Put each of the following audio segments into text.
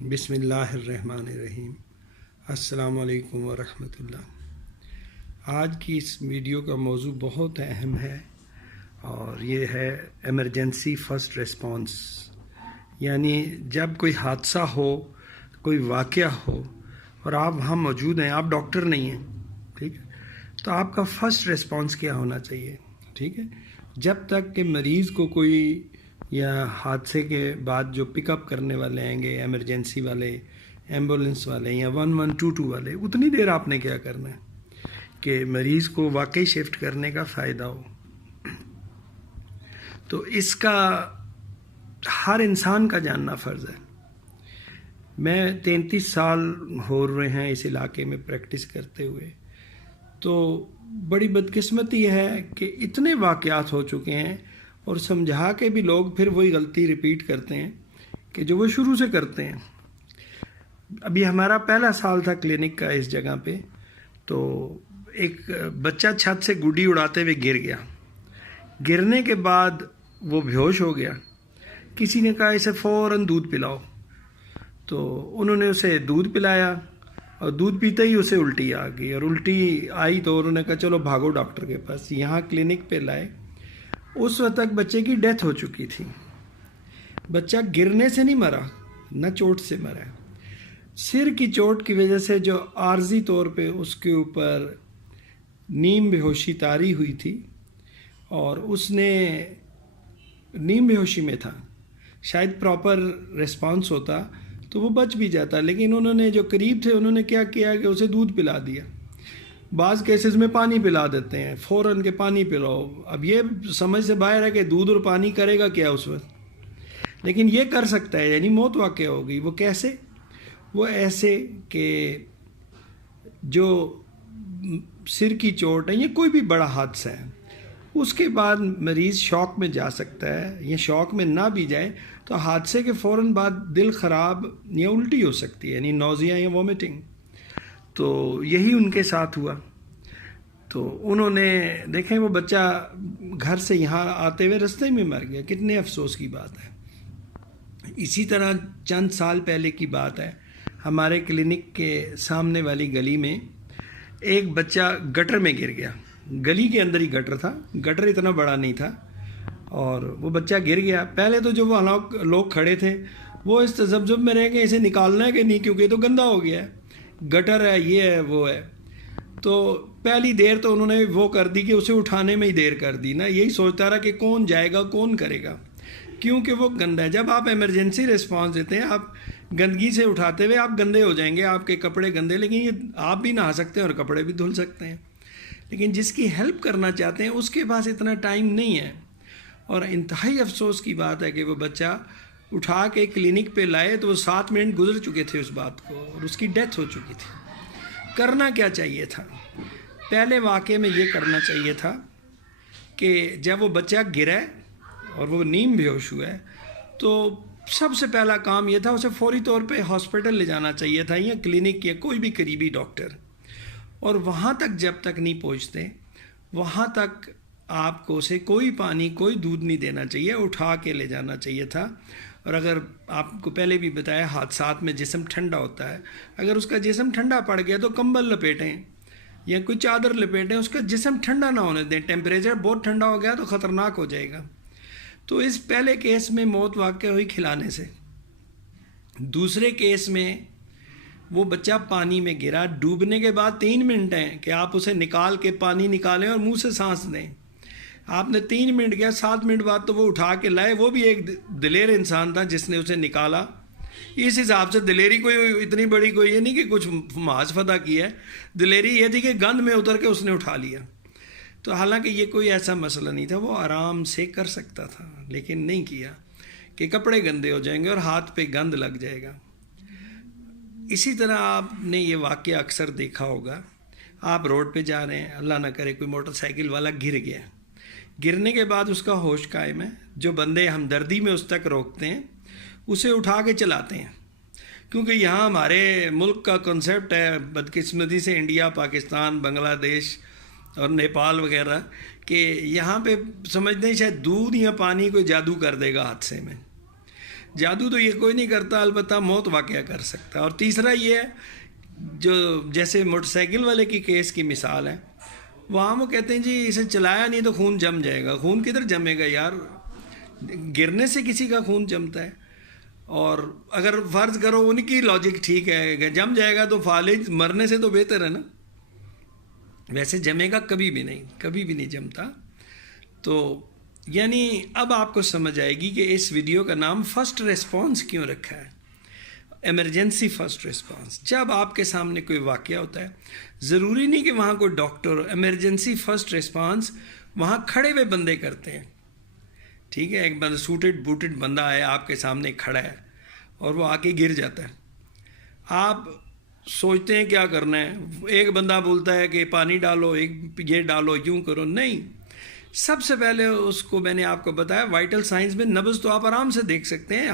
بسم اللہ الرحمن الرحیم۔ السلام علیکم ورحمۃ اللہ۔ آج کی اس ویڈیو کا موضوع بہت اہم ہے اور یہ ہے ایمرجنسی فرسٹ ریسپانس، یعنی جب کوئی حادثہ ہو، کوئی واقعہ ہو اور آپ وہاں موجود ہیں، آپ ڈاکٹر نہیں ہیں، ٹھیک ہے، تو آپ کا فرسٹ ریسپانس کیا ہونا چاہیے، ٹھیک ہے۔ جب تک کہ مریض کو کوئی یا حادثے کے بعد جو پک اپ کرنے والے آئیں گے، ایمرجنسی والے، ایمبولنس والے یا 1122 والے، اتنی دیر آپ نے کیا کرنا ہے کہ مریض کو واقعی شفٹ کرنے کا فائدہ ہو۔ تو اس کا ہر انسان کا جاننا فرض ہے۔ میں 33 سال ہو رہے ہیں اس علاقے میں پریکٹس کرتے ہوئے، تو بڑی بدقسمتی ہے کہ اتنے واقعات ہو چکے ہیں اور سمجھا کے بھی لوگ پھر وہی غلطی ریپیٹ کرتے ہیں کہ جو وہ شروع سے کرتے ہیں۔ ابھی ہمارا پہلا سال تھا کلینک کا اس جگہ پہ، تو ایک بچہ چھت سے گڈی اڑاتے ہوئے گر گیا۔ گرنے کے بعد وہ بے ہوش ہو گیا۔ کسی نے کہا اسے فوراً دودھ پلاؤ، تو انہوں نے اسے دودھ پلایا اور دودھ پیتے ہی اسے الٹی آ گئی، اور الٹی آئی تو انہوں نے کہا چلو بھاگو ڈاکٹر کے پاس۔ یہاں کلینک پہ لائے، اس وقت تک بچے کی ڈیتھ ہو چکی تھی۔ بچہ گرنے سے نہیں مرا، نہ چوٹ سے مرا، سر کی چوٹ کی وجہ سے جو عارضی طور پہ اس کے اوپر نیم بے ہوشی طاری ہوئی تھی، اور اس نے نیم بے ہوشی میں تھا، شاید پراپر ریسپانس ہوتا تو وہ بچ بھی جاتا، لیکن انہوں نے جو قریب تھے انہوں نے کیا کیا کہ اسے دودھ پلا دیا۔ بعض کیسز میں پانی پلا دیتے ہیں فوراً کہ پانی پلاؤ۔ اب یہ سمجھ سے باہر ہے کہ دودھ اور پانی کرے گا کیا اس وقت، لیکن یہ کر سکتا ہے، یعنی موت واقع ہوگی۔ وہ کیسے؟ وہ ایسے کہ جو سر کی چوٹ ہے یا کوئی بھی بڑا حادثہ ہے، اس کے بعد مریض شوق میں جا سکتا ہے، یا شوق میں نہ بھی جائے تو حادثے کے فوراً بعد دل خراب یا الٹی ہو سکتی ہے، یعنی نوزیا یا وومٹنگ۔ تو یہی ان کے ساتھ ہوا۔ تو انہوں نے دیکھیں وہ بچہ گھر سے یہاں آتے ہوئے رستے میں مر گیا، کتنے افسوس کی بات ہے۔ اسی طرح چند سال پہلے کی بات ہے، ہمارے کلینک کے سامنے والی گلی میں ایک بچہ گٹر میں گر گیا۔ گلی کے اندر ہی گٹر تھا، گٹر اتنا بڑا نہیں تھا، اور وہ بچہ گر گیا۔ پہلے تو جو وہ لوگ کھڑے تھے وہ اس تذبذب میں رہ گئے اسے نکالنا ہے کہ نہیں، کیونکہ یہ تو گندا ہو گیا ہے، گٹر ہے، یہ ہے، وہ ہے۔ تو پہلی دیر تو انہوں نے وہ کر دی کہ اسے اٹھانے میں ہی دیر کر دی نا، یہی سوچتا رہا کہ کون جائے گا، کون کرے گا، کیونکہ وہ گندا ہے۔ جب آپ ایمرجنسی ریسپانس دیتے ہیں، آپ گندگی سے اٹھاتے ہوئے آپ گندے ہو جائیں گے، آپ کے کپڑے گندے، لیکن یہ آپ بھی نہا سکتے ہیں اور کپڑے بھی دھل سکتے ہیں، لیکن جس کی ہیلپ کرنا چاہتے ہیں اس کے پاس اتنا ٹائم نہیں ہے۔ اور انتہائی افسوس کی بات ہے کہ وہ بچہ اٹھا کے کلینک پہ لائے تو وہ 7 منٹ گزر چکے تھے اس بات کو، اور اس کی ڈیتھ ہو چکی تھی۔ کرنا کیا چاہیے تھا؟ پہلے واقعے میں یہ کرنا چاہیے تھا کہ جب وہ بچہ گرا اور وہ نیم بے ہوش ہوا ہے، تو سب سے پہلا کام یہ تھا اسے فوری طور پہ ہاسپٹل لے جانا چاہیے تھا، یا کلینک یا کوئی بھی قریبی ڈاکٹر، اور وہاں تک جب تک نہیں پہنچتے وہاں تک آپ کو اسے کوئی پانی کوئی دودھ نہیں دینا چاہیے، اٹھا کے لے جانا چاہیے تھا۔ اور اگر آپ کو پہلے بھی بتایا حادثات میں جسم ٹھنڈا ہوتا ہے، اگر اس کا جسم ٹھنڈا پڑ گیا تو کمبل لپیٹیں یا کوئی چادر لپیٹیں، اس کا جسم ٹھنڈا نہ ہونے دیں۔ ٹیمپریچر بہت ٹھنڈا ہو گیا تو خطرناک ہو جائے گا۔ تو اس پہلے کیس میں موت واقع ہوئی کھلانے سے۔ دوسرے کیس میں وہ بچہ پانی میں گرا، ڈوبنے کے بعد 3 منٹ ہیں کہ آپ اسے نکال کے پانی نکالیں اور منہ سے سانس دیں۔ آپ نے 3 منٹ گیا، 7 منٹ بعد تو وہ اٹھا کے لائے۔ وہ بھی ایک دلیر انسان تھا جس نے اسے نکالا۔ اس حساب سے دلیری کوئی اتنی بڑی کوئی یہ نہیں کہ کچھ محاذ فتح کی ہے، دلیری یہ تھی کہ گند میں اتر کے اس نے اٹھا لیا۔ تو حالانکہ یہ کوئی ایسا مسئلہ نہیں تھا، وہ آرام سے کر سکتا تھا، لیکن نہیں کیا کہ کپڑے گندے ہو جائیں گے اور ہاتھ پہ گند لگ جائے گا۔ اسی طرح آپ نے یہ واقعہ اکثر دیکھا ہوگا، آپ روڈ پہ جا رہے ہیں، اللہ نہ کرے کوئی موٹر سائیکل والا گر گیا، گرنے کے بعد اس کا ہوش قائم ہے، جو بندے ہمدردی میں اس تک روکتے ہیں اسے اٹھا کے چلاتے ہیں، کیونکہ یہاں ہمارے ملک کا کنسیپٹ ہے بدقسمتی سے، انڈیا، پاکستان، بنگلہ دیش اور نیپال وغیرہ، کہ یہاں پہ سمجھتے ہیں شاید دودھ یا پانی کوئی جادو کر دے گا حادثے میں۔ جادو تو یہ کوئی نہیں کرتا، البتہ موت واقعہ کر سکتا ہے۔ اور تیسرا یہ ہے جو جیسے موٹر سائیکل والے کی کیس کی مثال ہے، وہاں وہ کہتے ہیں جی اسے چلایا نہیں تو خون جم جائے گا۔ خون کدھر جمے گا یار، گرنے سے کسی کا خون جمتا ہے؟ اور اگر فرض کرو ان کی لاجک ٹھیک ہے کہ جم جائے گا تو فالج مرنے سے تو بہتر ہے نا، ویسے جمے گا کبھی بھی نہیں، کبھی بھی نہیں جمتا۔ تو یعنی اب آپ کو سمجھ آئے گی کہ اس ویڈیو کا نام فرسٹ ریسپانس کیوں رکھا ہے، ایمرجنسی فرسٹ ریسپانس۔ جب آپ کے سامنے کوئی واقعہ ہوتا ہے، ضروری نہیں کہ وہاں کوئی ڈاکٹر، ایمرجنسی فرسٹ ریسپانس وہاں کھڑے ہوئے بندے کرتے ہیں، ٹھیک ہے؟ ایک بندہ سوٹڈ بوٹڈ بندہ ہے آپ کے سامنے کھڑا ہے اور وہ آ کے گر جاتا ہے، آپ سوچتے ہیں کیا کرنا ہے، ایک بندہ بولتا ہے کہ پانی ڈالو، ایک یہ ڈالو، یوں کرو، نہیں۔ سب سے پہلے اس کو میں نے آپ کو بتایا وائٹل سائنس میں نبض تو آپ آرام سے دیکھ سکتے ہیں،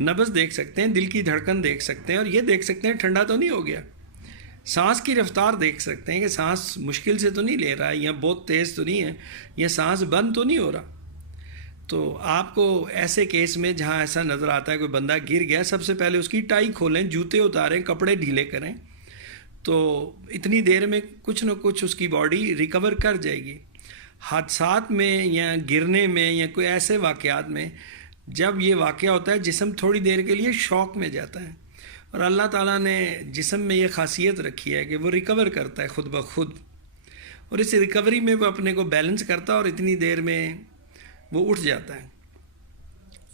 نبض دیکھ سکتے ہیں، دل کی دھڑکن دیکھ سکتے ہیں، اور یہ دیکھ سکتے ہیں ٹھنڈا تو نہیں ہو گیا، سانس کی رفتار دیکھ سکتے ہیں کہ سانس مشکل سے تو نہیں لے رہا ہے یا بہت تیز تو نہیں ہے یا سانس بند تو نہیں ہو رہا۔ تو آپ کو ایسے کیس میں جہاں ایسا نظر آتا ہے کوئی بندہ گر گیا، سب سے پہلے اس کی ٹائی کھولیں، جوتے اتاریں، کپڑے ڈھیلے کریں، تو اتنی دیر میں کچھ نہ کچھ اس کی باڈی ریکور کر جائے گی۔ حادثات میں یا گرنے میں یا کوئی ایسے واقعات میں جب یہ واقعہ ہوتا ہے جسم تھوڑی دیر کے لیے شوق میں جاتا ہے، اور اللہ تعالیٰ نے جسم میں یہ خاصیت رکھی ہے کہ وہ ریکور کرتا ہے خود بخود، اور اس ریکوری میں وہ اپنے کو بیلنس کرتا ہے اور اتنی دیر میں وہ اٹھ جاتا ہے۔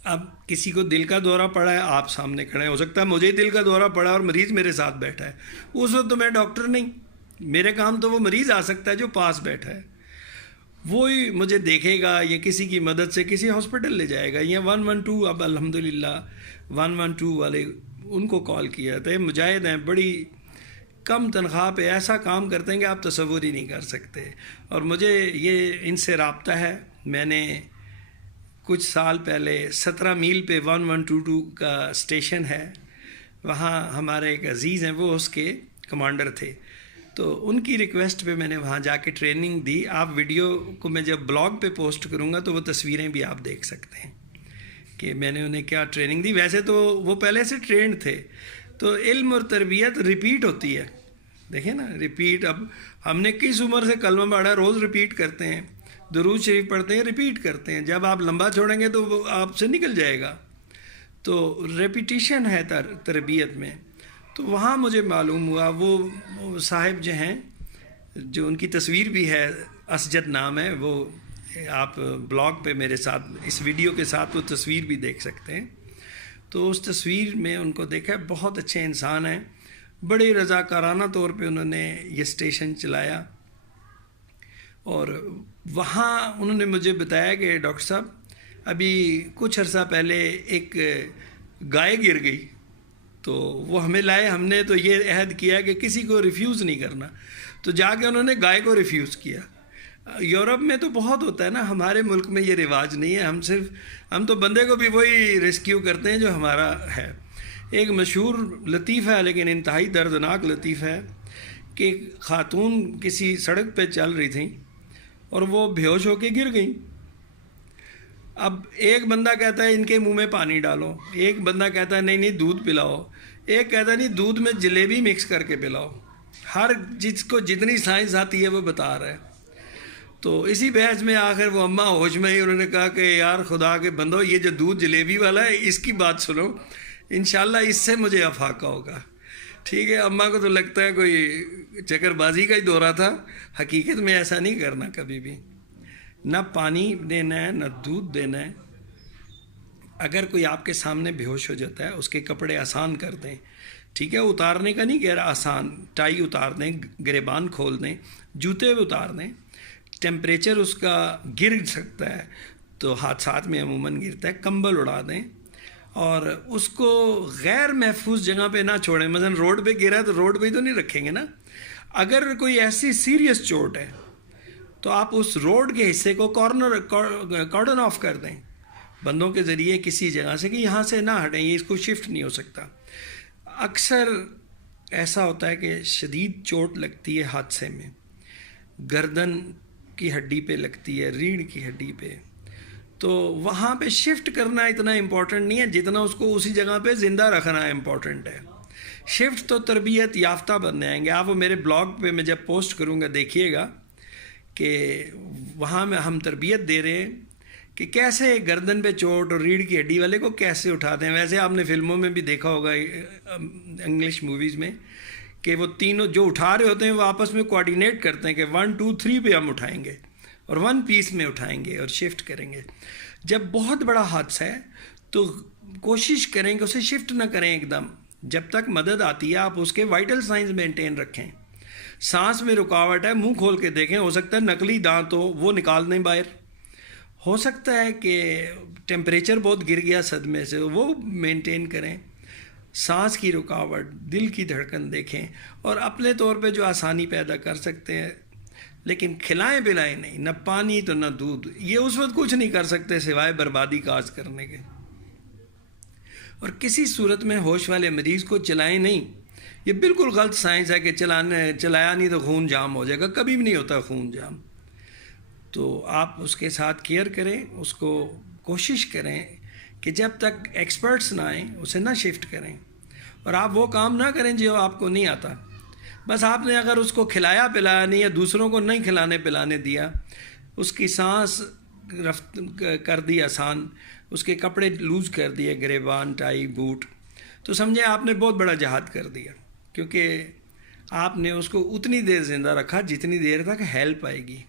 اب کسی کو دل کا دورہ پڑا ہے، آپ سامنے کھڑے ہیں، ہو سکتا ہے مجھے ہی دل کا دورہ پڑا ہے اور مریض میرے ساتھ بیٹھا ہے، اس وقت تو میں ڈاکٹر نہیں، میرے کام تو وہ مریض آ سکتا ہے جو پاس بیٹھا ہے، وہی مجھے دیکھے گا یا کسی کی مدد سے کسی ہاسپٹل لے جائے گا، یا 112 اب الحمدللہ 112 والے ان کو کال کیا تھا، مجاہد ہیں، بڑی کم تنخواہ پہ ایسا کام کرتے ہیں کہ آپ تصور ہی نہیں کر سکتے، اور مجھے یہ ان سے رابطہ ہے۔ میں نے کچھ سال پہلے 17 میل پہ 1122 کا اسٹیشن ہے، وہاں ہمارے ایک عزیز ہیں، وہ اس کے کمانڈر تھے، تو ان کی ریکویسٹ پہ میں نے وہاں جا کے ٹریننگ دی۔ آپ ویڈیو کو میں جب بلاگ پہ پوسٹ کروں گا تو وہ تصویریں بھی آپ دیکھ سکتے ہیں کہ میں نے انہیں کیا ٹریننگ دی۔ ویسے تو وہ پہلے سے ٹرینڈ تھے، تو علم اور تربیت ریپیٹ ہوتی ہے، دیکھیں نا، ریپیٹ۔ اب ہم نے کس عمر سے کلمہ پڑھا، روز ریپیٹ کرتے ہیں، درود شریف پڑھتے ہیں، ریپیٹ کرتے ہیں، جب آپ لمبا چھوڑیں گے تو وہ آپ سے نکل جائے گا، تو ریپیٹیشن ہے تربیت میں۔ تو وہاں مجھے معلوم ہوا، وہ صاحب جو ہیں، جو ان کی تصویر بھی ہے، اسجد نام ہے، وہ آپ بلاگ پہ میرے ساتھ اس ویڈیو کے ساتھ وہ تصویر بھی دیکھ سکتے ہیں۔ تو اس تصویر میں ان کو دیکھا، بہت اچھے انسان ہیں، بڑے رضاکارانہ طور پہ انہوں نے یہ اسٹیشن چلایا، اور وہاں انہوں نے مجھے بتایا کہ ڈاکٹر صاحب ابھی کچھ عرصہ پہلے ایک گائے گر گئی، تو وہ ہمیں لائے، ہم نے تو یہ عہد کیا کہ کسی کو ریفیوز نہیں کرنا، تو جا کے انہوں نے گائے کو ریفیوز کیا۔ یورپ میں تو بہت ہوتا ہے نا، ہمارے ملک میں یہ رواج نہیں ہے، ہم تو بندے کو بھی وہی ریسکیو کرتے ہیں جو ہمارا ہے۔ ایک مشہور لطیفہ ہے لیکن انتہائی دردناک لطیفہ ہے کہ خاتون کسی سڑک پہ چل رہی تھیں اور وہ بے ہوش ہو کے گر گئیں۔ اب ایک بندہ کہتا ہے ان کے منہ میں پانی ڈالو، ایک بندہ کہتا ہے نہیں نہیں دودھ پلاؤ، ایک کہتا ہے نہیں دودھ میں جلیبی مکس کر کے پلاؤ، ہر جس کو جتنی سائنس آتی ہے وہ بتا رہا ہے۔ تو اسی بحث میں آخر وہ اماں ہوش میں ہی انہوں نے کہا کہ یار خدا کے بندو، یہ جو دودھ جلیبی والا ہے اس کی بات سنو، انشاءاللہ اس سے مجھے افاقہ ہوگا۔ ٹھیک ہے، اماں کو تو لگتا ہے کوئی چکر بازی کا ہی دورہ تھا، حقیقت میں ایسا نہیں کرنا کبھی بھی، نہ پانی دینا ہے نہ دودھ دینا ہے۔ اگر کوئی آپ کے سامنے بے ہوش ہو جاتا ہے، اس کے کپڑے آسان کر دیں، ٹھیک ہے، اتارنے کا نہیں کہہ رہا، آسان، ٹائی اتار دیں، گریبان کھول دیں، جوتے اتار دیں، ٹیمپریچر اس کا گر سکتا ہے تو حادثات میں عموماً گرتا ہے، کمبل اڑا دیں، اور اس کو غیر محفوظ جگہ پہ نہ چھوڑیں، مثلا روڈ پہ گرا ہے تو روڈ پہ ہی تو نہیں رکھیں گے نا۔ اگر کوئی ایسی سیریس چوٹ ہے تو آپ اس روڈ کے حصے کو کارڈن آف کر دیں بندوں کے ذریعے کسی جگہ سے کہ یہاں سے نہ ہٹیں، یہ اس کو شفٹ نہیں ہو سکتا۔ اکثر ایسا ہوتا ہے کہ شدید چوٹ لگتی ہے حادثے میں، گردن کی ہڈی پہ لگتی ہے، ریڑھ کی ہڈی پہ، تو وہاں پہ شفٹ کرنا اتنا امپورٹنٹ نہیں ہے جتنا اس کو اسی جگہ پہ زندہ رکھنا امپورٹنٹ ہے. شفٹ تو تربیت یافتہ بننے آئیں گے. آپ وہ میرے بلاگ پہ میں جب پوسٹ کروں گا دیکھیے گا کہ وہاں میں ہم تربیت دے رہے ہیں کہ کیسے گردن پہ چوٹ اور ریڑھ کی ہڈی والے کو کیسے اٹھاتے ہیں. ویسے آپ نے فلموں میں بھی دیکھا ہوگا انگلش موویز میں کہ وہ تینوں جو اٹھا رہے ہوتے ہیں وہ آپس میں کوآرڈینیٹ کرتے ہیں کہ 1 2 3 پہ ہم اٹھائیں گے اور 1 پیس میں اٹھائیں گے اور شفٹ کریں گے. جب بہت بڑا حادثہ ہے تو کوشش کریں کہ اسے شفٹ نہ کریں ایک دم. جب تک مدد آتی ہے آپ اس کے وائٹل سائنز مینٹین رکھیں. سانس میں رکاوٹ ہے منہ کھول کے دیکھیں, ہو سکتا ہے نقلی دانت ہو وہ نکال دیں باہر. ہو سکتا ہے کہ ٹیمپریچر بہت گر گیا صدمے سے وہ مینٹین کریں. سانس کی رکاوٹ, دل کی دھڑکن دیکھیں اور اپنے طور پہ جو آسانی پیدا کر سکتے ہیں. لیکن کھلائیں پلائیں نہیں, نہ پانی تو نہ دودھ. یہ اس وقت کچھ نہیں کر سکتے سوائے بربادی کاج کرنے کے. اور کسی صورت میں ہوش والے مریض کو چلائیں نہیں. یہ بالکل غلط سائنس ہے کہ چلایا نہیں تو خون جام ہو جائے گا. کبھی بھی نہیں ہوتا خون جام. تو آپ اس کے ساتھ کیئر کریں, اس کو کوشش کریں کہ جب تک ایکسپرٹس نہ آئیں اسے نہ شفٹ کریں. اور آپ وہ کام نہ کریں جو آپ کو نہیں آتا. بس آپ نے اگر اس کو کھلایا پلایا نہیں یا دوسروں کو نہیں کھلانے پلانے دیا, اس کی سانس کر دی آسان, اس کے کپڑے لوز کر دیے, گریبان ٹائی بوٹ, تو سمجھیں آپ نے بہت بڑا جہاد کر دیا. کیونکہ آپ نے اس کو اتنی دیر زندہ رکھا جتنی دیر تک ہیلپ آئے گی.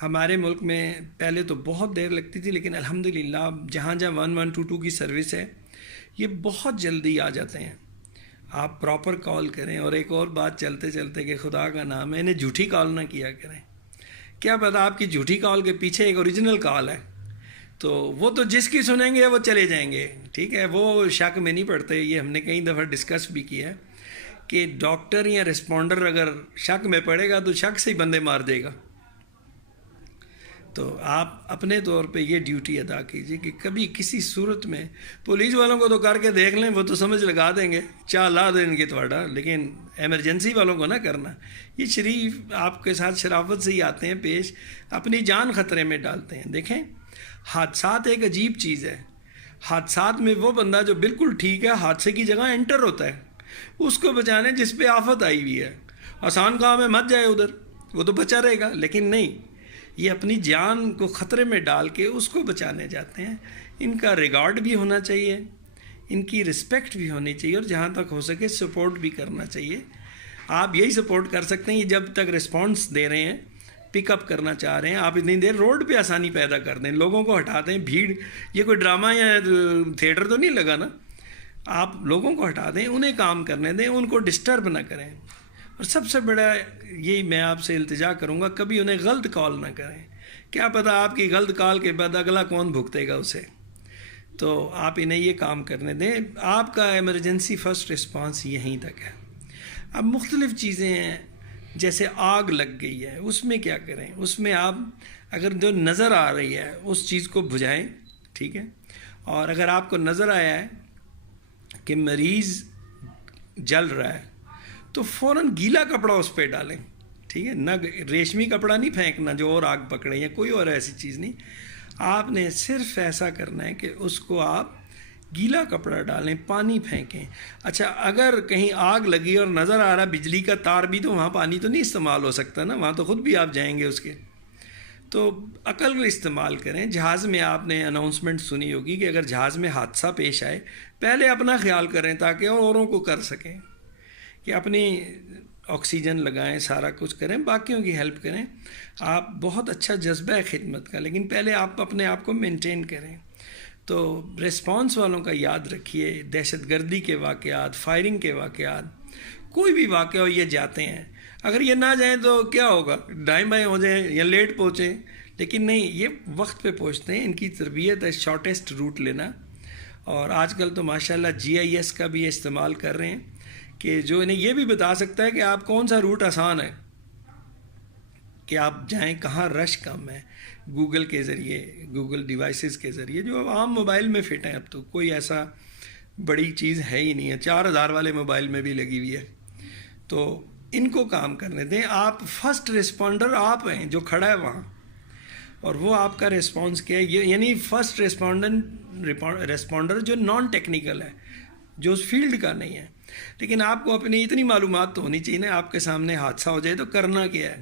ہمارے ملک میں پہلے تو بہت دیر لگتی تھی, لیکن الحمدللہ جہاں 1122 کی سروس ہے یہ بہت جلدی آ جاتے ہیں. آپ پراپر کال کریں. اور ایک اور بات چلتے چلتے کہ خدا کا نام ہے, انہیں جھوٹی کال نہ کیا کریں. کیا پتہ آپ کی جھوٹی کال کے پیچھے ایک اوریجنل کال ہے, تو وہ تو جس کی سنیں گے وہ چلے جائیں گے. ٹھیک ہے, وہ شک میں نہیں پڑتے. یہ ہم نے کئی دفعہ ڈسکس بھی کیا ہے کہ ڈاکٹر یا رسپونڈر اگر شک میں پڑے گا تو شک سے ہی بندے مار دے گا. تو آپ اپنے طور پہ یہ ڈیوٹی ادا کیجیے کہ کبھی کسی صورت میں, پولیس والوں کو تو کر کے دیکھ لیں, وہ تو سمجھ لگا دیں گے, چاہ لا دیں گے تھوڑا, لیکن ایمرجنسی والوں کو نہ کرنا. یہ شریف آپ کے ساتھ شرافت سے ہی آتے ہیں پیش, اپنی جان خطرے میں ڈالتے ہیں. دیکھیں حادثات ایک عجیب چیز ہے. حادثات میں وہ بندہ جو بالکل ٹھیک ہے حادثے کی جگہ انٹر ہوتا ہے, اس کو بچانے جس پہ آفت آئی ہوئی ہے. آسان کام ہے, مت جائے ادھر, وہ تو بچا رہے گا. لیکن نہیں, یہ اپنی جان کو خطرے میں ڈال کے اس کو بچانے جاتے ہیں. ان کا ریگارڈ بھی ہونا چاہیے, ان کی رسپیکٹ بھی ہونی چاہیے, اور جہاں تک ہو سکے سپورٹ بھی کرنا چاہیے. آپ یہی سپورٹ کر سکتے ہیں جب تک رسپانس دے رہے ہیں, پک اپ کرنا چاہ رہے ہیں, آپ اتنی دیر روڈ پہ آسانی پیدا کر دیں, لوگوں کو ہٹا دیں. بھیڑ, یہ کوئی ڈرامہ یا تھیٹر تو نہیں لگا نا. آپ لوگوں کو ہٹا دیں, انہیں کام کرنے دیں, ان کو ڈسٹرب نہ کریں. اور سب سے بڑا یہی میں آپ سے التجا کروں گا, کبھی انہیں غلط کال نہ کریں. کیا پتہ آپ کی غلط کال کے بعد اگلا کون بھگتے گا اسے. تو آپ انہیں یہ کام کرنے دیں. آپ کا ایمرجنسی فرسٹ رسپانس یہیں تک ہے. اب مختلف چیزیں ہیں, جیسے آگ لگ گئی ہے, اس میں کیا کریں. اس میں آپ اگر جو نظر آ رہی ہے اس چیز کو بجھائیں. ٹھیک ہے, اور اگر آپ کو نظر آیا ہے کہ مریض جل رہا ہے تو فوراً گیلا کپڑا اس پہ ڈالیں. ٹھیک ہے, نہ ریشمی کپڑا نہیں پھینکنا جو اور آگ پکڑے, یا کوئی اور ایسی چیز نہیں. آپ نے صرف ایسا کرنا ہے کہ اس کو آپ گیلا کپڑا ڈالیں, پانی پھینکیں. اچھا, اگر کہیں آگ لگی اور نظر آ رہا بجلی کا تار بھی, تو وہاں پانی تو نہیں استعمال ہو سکتا نا, وہاں تو خود بھی آپ جائیں گے اس کے. تو عقل کو استعمال کریں. جہاز میں آپ نے اناؤنسمنٹ سنی ہوگی کہ اگر جہاز میں حادثہ پیش آئے پہلے اپنا خیال کریں تاکہ اوروں کو کر سکیں, کہ اپنی آکسیجن لگائیں, سارا کچھ کریں, باقیوں کی ہیلپ کریں. آپ بہت اچھا جذبہ ہے خدمت کا, لیکن پہلے آپ اپنے آپ کو مینٹین کریں. تو ریسپانس والوں کا یاد رکھیے, دہشت گردی کے واقعات, فائرنگ کے واقعات, کوئی بھی واقعہ ہو یہ جاتے ہیں. اگر یہ نہ جائیں تو کیا ہوگا, دائیں بائیں ہو جائیں یا لیٹ پہنچیں, لیکن نہیں, یہ وقت پہ پہنچتے ہیں. ان کی تربیت ہے شارٹیسٹ روٹ لینا. اور آج کل تو ماشاءاللہ GIS کا بھی استعمال کر رہے ہیں کہ جو انہیں یہ بھی بتا سکتا ہے کہ آپ کون سا روٹ آسان ہے کہ آپ جائیں, کہاں رش کم ہے. گوگل کے ذریعے, گوگل ڈیوائسز کے ذریعے جو عام موبائل میں فٹ ہیں. اب تو کوئی ایسا بڑی چیز ہے ہی نہیں ہے, 4000 والے موبائل میں بھی لگی ہوئی ہے. تو ان کو کام کرنے دیں. آپ فرسٹ رسپونڈر آپ ہیں جو کھڑا ہے وہاں. اور وہ آپ کا ریسپانس کیا ہے. یہ یعنی فرسٹ ریسپونڈر جو نان ٹیکنیکل ہے، جو اس فیلڈ کا نہیں ہے، لیکن آپ کو اپنی اتنی معلومات تو ہونی چاہیے نا. آپ کے سامنے حادثہ ہو جائے تو کرنا کیا ہے؟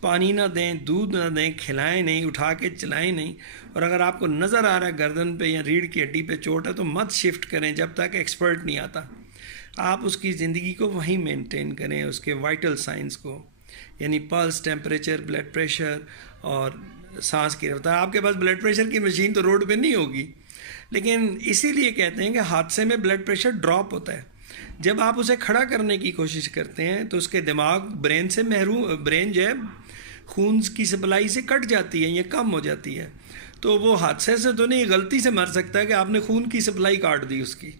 پانی نہ دیں، دودھ نہ دیں، کھلائیں نہیں، اٹھا کے چلائیں نہیں. اور اگر آپ کو نظر آ رہا ہے گردن پہ یا ریڑھ کی ہڈی پہ چوٹ ہے تو مت شفٹ کریں جب تک ایکسپرٹ نہیں آتا. آپ اس کی زندگی کو وہیں مینٹین کریں، اس کے وائٹل سائنس کو، یعنی پلس، ٹیمپریچر، بلڈ پریشر اور سانس کی رفتار. آپ کے پاس بلڈ پریشر کی مشین تو روڈ پہ نہیں ہوگی، لیکن اسی لیے کہتے ہیں کہ حادثے میں بلڈ پریشر ڈراپ ہوتا ہے. جب آپ اسے کھڑا کرنے کی کوشش کرتے ہیں تو اس کے دماغ برین سے محروم، برین جو ہے خون کی سپلائی سے کٹ جاتی ہے یا کم ہو جاتی ہے. تو وہ حادثے سے تو نہیں، غلطی سے مر سکتا ہے کہ آپ نے خون کی سپلائی کاٹ دی اس کی.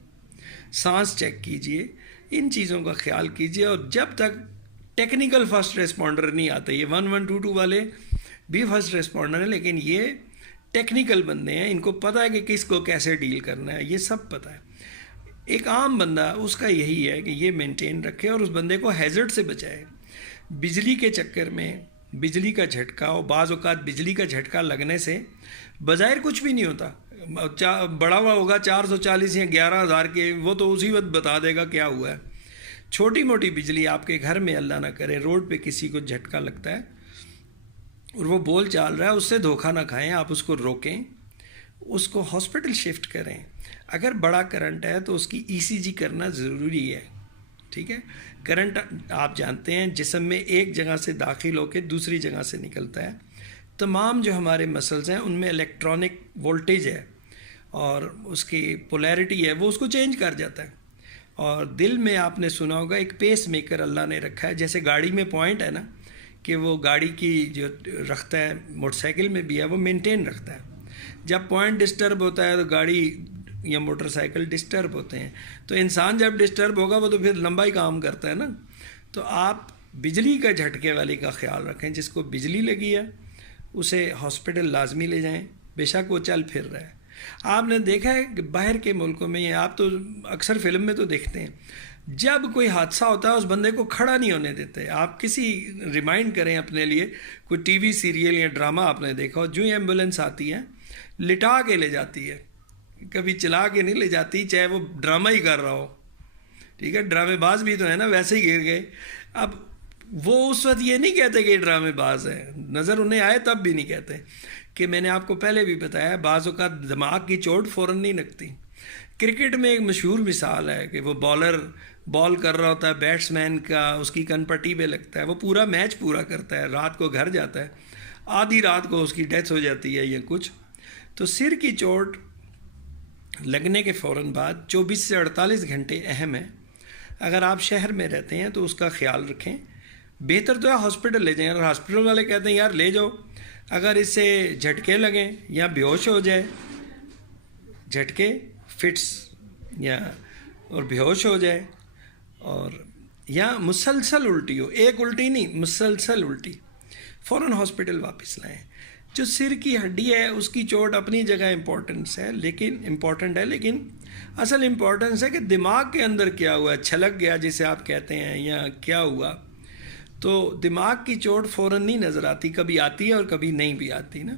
سانس چیک کیجئے، ان چیزوں کا خیال کیجئے. اور جب تک ٹیکنیکل فرسٹ ریسپونڈر نہیں آتے، یہ 1122 والے بھی فرسٹ ریسپونڈر ہیں لیکن یہ ٹیکنیکل بندے ہیں، ان کو پتہ ہے کہ کس کو کیسے ڈیل کرنا ہے، یہ سب پتہ ہے. ایک عام بندہ اس کا یہی ہے کہ یہ مینٹین رکھے اور اس بندے کو ہیزرڈ سے بچائے. بجلی کے چکر میں بجلی کا جھٹکا، اور بعض اوقات بجلی کا جھٹکا لگنے سے بظاہر کچھ بھی نہیں ہوتا، بڑا ہوا ہوگا 440 یا 11,000 کے، وہ تو اسی وقت بتا دے گا کیا ہوا ہے. چھوٹی موٹی بجلی آپ کے گھر میں اللہ نہ کرے روڈ پہ کسی کو جھٹکا لگتا ہے اور وہ بول چال رہا ہے، اس سے دھوکہ نہ کھائیں. آپ اس کو روکیں، اس کو ہاسپٹل شفٹ کریں. اگر بڑا کرنٹ ہے تو اس کی ECG کرنا ضروری ہے. ٹھیک ہے، کرنٹ آپ جانتے ہیں جسم میں ایک جگہ سے داخل ہو کے دوسری جگہ سے نکلتا ہے. تمام جو ہمارے مسلز ہیں ان میں الیکٹرانک وولٹیج ہے اور اس کی پولیرٹی ہے، وہ اس کو چینج کر جاتا ہے. اور دل میں آپ نے سنا ہوگا ایک پیس میکر اللہ نے رکھا ہے، جیسے گاڑی میں پوائنٹ ہے نا کہ وہ گاڑی کی جو رکھتا ہے، موٹر سائیکل میں بھی ہے، وہ مینٹین رکھتا ہے. جب پوائنٹ ڈسٹرب ہوتا ہے تو گاڑی یا موٹر سائیکل ڈسٹرب ہوتے ہیں. تو انسان جب ڈسٹرب ہوگا وہ تو پھر لمبا ہی کام کرتا ہے نا. تو آپ بجلی کا جھٹکے والی کا خیال رکھیں. جس کو بجلی لگی ہے اسے ہاسپٹل لازمی لے جائیں، بے شک وہ چل پھر رہا ہے. آپ نے دیکھا ہے کہ باہر کے ملکوں میں، آپ تو اکثر فلم میں تو دیکھتے ہیں، جب کوئی حادثہ ہوتا ہے اس بندے کو کھڑا نہیں ہونے دیتے. آپ کسی ریمائنڈ کریں اپنے لیے، کوئی ٹی وی سیریل یا ڈرامہ آپ نے دیکھا ہو، جو ایمبولینس آتی ہے لٹا کے لے جاتی ہے، کبھی چلا کے نہیں لے جاتی، چاہے وہ ڈرامہ ہی کر رہا ہو. ٹھیک ہے، ڈرامے باز بھی تو ہے نا، ویسے ہی گر گئے. اب وہ اس وقت یہ نہیں کہتے کہ یہ ڈرامے باز ہے، نظر انہیں آئے تب بھی نہیں کہتے. کہ میں نے آپ کو پہلے بھی بتایا بعض اوقات دماغ کی چوٹ فوراً نہیں لگتی. کرکٹ میں ایک مشہور مثال ہے کہ وہ بالر بال کر رہا ہوتا ہے، بیٹس مین کا اس کی کن پٹی پہ لگتا ہے، وہ پورا میچ پورا کرتا ہے، رات کو گھر جاتا ہے، آدھی رات کو اس کی ڈیتھ ہو جاتی ہے یا کچھ. تو سر کی چوٹ لگنے کے فوراً بعد 24 سے 48 گھنٹے اہم ہے. اگر آپ شہر میں رہتے ہیں تو اس کا خیال رکھیں. بہتر تو ہے ہاسپٹل لے جائیں. اگر ہاسپٹل والے کہتے ہیں یار لے جاؤ، اگر اس سے جھٹکے لگیں یا بے ہوش ہو جائے، جھٹکے فٹس یا اور بے ہوش ہو جائے، اور یا مسلسل الٹی ہو، ایک الٹی نہیں مسلسل الٹی، فوراً ہاسپٹل واپس لائیں. جو سر کی ہڈی ہے اس کی چوٹ اپنی جگہ امپورٹنٹ ہے، لیکن اصل امپورٹنس ہے کہ دماغ کے اندر کیا ہوا ہے، چھلک گیا جسے آپ کہتے ہیں یا کیا ہوا. تو دماغ کی چوٹ فوراً نہیں نظر آتی، کبھی آتی ہے اور کبھی نہیں بھی آتی نا.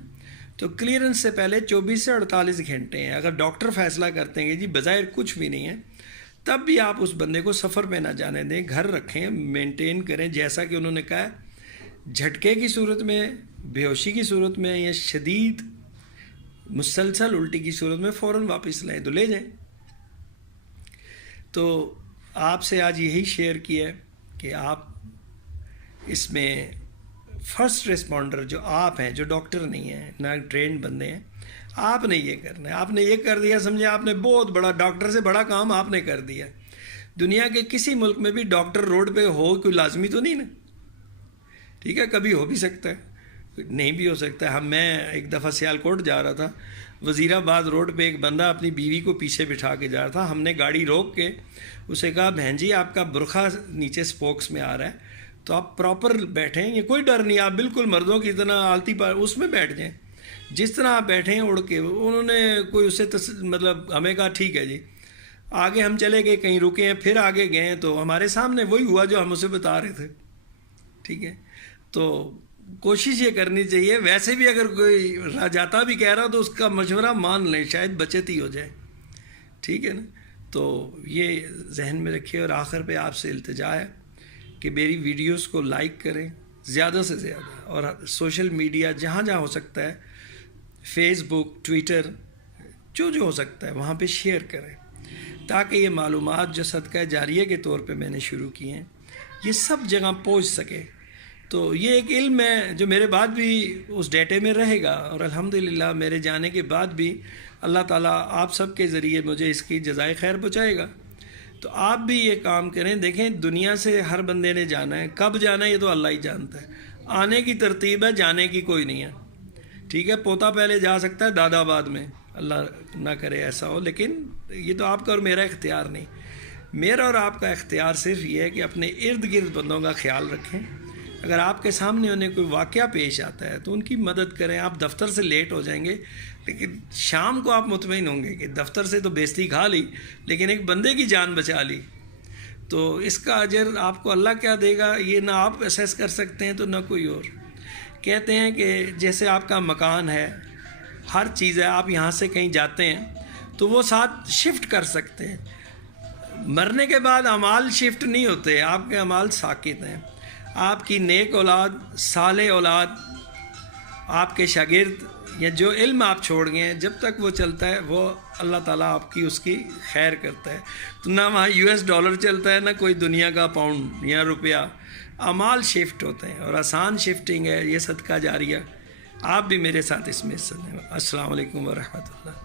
تو کلیئرنس سے پہلے 24 سے 48 گھنٹے ہیں. اگر ڈاکٹر فیصلہ کرتے ہیں کہ جی بظاہر کچھ بھی نہیں ہے، تب بھی آپ اس بندے کو سفر پہ نہ جانے دیں، گھر رکھیں، مینٹین کریں جیسا کہ انہوں نے کہا ہے. جھٹکے کی صورت میں، بے ہوشی کی صورت میں یا شدید مسلسل الٹی کی صورت میں فوراً واپس لائیں تو لے جائیں. تو آپ سے آج یہی شیئر کیا ہے کہ آپ اس میں فرسٹ ریسپونڈر جو آپ ہیں، جو ڈاکٹر نہیں ہیں، نہ ٹرینڈ بندے ہیں، آپ نے یہ کرنا ہے. آپ نے یہ کر دیا سمجھے آپ نے بہت بڑا، ڈاکٹر سے بڑا کام آپ نے کر دیا. دنیا کے کسی ملک میں بھی ڈاکٹر روڈ پہ ہو کوئی لازمی تو نہیں نا. ٹھیک ہے، کبھی ہو بھی سکتا ہے، نہیں بھی ہو سکتا ہے. میں ایک دفعہ سیالکوٹ جا رہا تھا، وزیر آباد روڈ پہ ایک بندہ اپنی بیوی کو پیچھے بٹھا کے جا رہا تھا. ہم نے گاڑی روک کے اسے کہا بہن جی آپ کا برقعہ نیچے سپوکس میں آ رہا ہے تو آپ پراپر بیٹھیں، یہ کوئی ڈر نہیں، آپ بالکل مردوں کی طرح آلتی پار اس میں بیٹھ جائیں جس طرح آپ بیٹھیں اڑ کے. انہوں نے کوئی اس سے مطلب ہمیں کہا ٹھیک ہے جی. آگے ہم چلے گئے، کہیں رکے ہیں، پھر آگے گئے تو ہمارے سامنے وہی ہوا جو ہم اسے بتا رہے تھے. ٹھیک ہے، تو کوشش یہ کرنی چاہیے، ویسے بھی اگر کوئی جاتا بھی کہہ رہا ہو تو اس کا مشورہ مان لیں، شاید بچت ہی ہو جائے، ٹھیک ہے نا. تو یہ ذہن میں رکھیے. اور آخر پہ آپ سے التجا ہے کہ میری ویڈیوز کو لائک کریں زیادہ سے زیادہ، اور سوشل میڈیا جہاں جہاں ہو سکتا ہے، فیس بک، ٹویٹر، جو ہو سکتا ہے وہاں پہ شیئر کریں، تاکہ یہ معلومات جو صدقہ جاریہ کے طور پہ میں نے شروع کی ہیں یہ سب جگہ پہنچ سکے. تو یہ ایک علم ہے جو میرے بعد بھی اس ڈیٹے میں رہے گا، اور الحمدللہ میرے جانے کے بعد بھی اللہ تعالیٰ آپ سب کے ذریعے مجھے اس کی جزائے خیر پہنچائے گا. تو آپ بھی یہ کام کریں. دیکھیں دنیا سے ہر بندے نے جانا ہے، کب جانا ہے یہ تو اللہ ہی جانتا ہے. آنے کی ترتیب ہے، جانے کی کوئی نہیں ہے. ٹھیک ہے، پوتا پہلے جا سکتا ہے دادا بعد میں، اللہ نہ کرے ایسا ہو، لیکن یہ تو آپ کا اور میرا اختیار نہیں. میرا اور آپ کا اختیار صرف یہ ہے کہ اپنے ارد گرد بندوں کا خیال رکھیں. اگر آپ کے سامنے انہیں کوئی واقعہ پیش آتا ہے تو ان کی مدد کریں. آپ دفتر سے لیٹ ہو جائیں گے لیکن شام کو آپ مطمئن ہوں گے کہ دفتر سے تو بیزتی کھا لی لیکن ایک بندے کی جان بچا لی. تو اس کا اجر آپ کو اللہ کیا دے گا یہ نہ آپ اسیس کر سکتے ہیں تو نہ کوئی اور. کہتے ہیں کہ جیسے آپ کا مکان ہے، ہر چیز ہے، آپ یہاں سے کہیں جاتے ہیں تو وہ ساتھ شفٹ کر سکتے ہیں. مرنے کے بعد اعمال شفٹ نہیں ہوتے، آپ کے اعمال ساکت ہیں. آپ کی نیک اولاد، صالح اولاد، آپ کے شاگرد یا جو علم آپ چھوڑ گئے ہیں، جب تک وہ چلتا ہے وہ اللہ تعالیٰ آپ کی اس کی خیر کرتا ہے. تو نہ وہاں $US چلتا ہے، نہ کوئی دنیا کا پاؤنڈ یا روپیہ. اعمال شفٹ ہوتے ہیں اور آسان شفٹنگ ہے یہ صدقہ جاریہ. آپ بھی میرے ساتھ اس میں حصہ لیں. السلام علیکم ورحمۃ اللہ.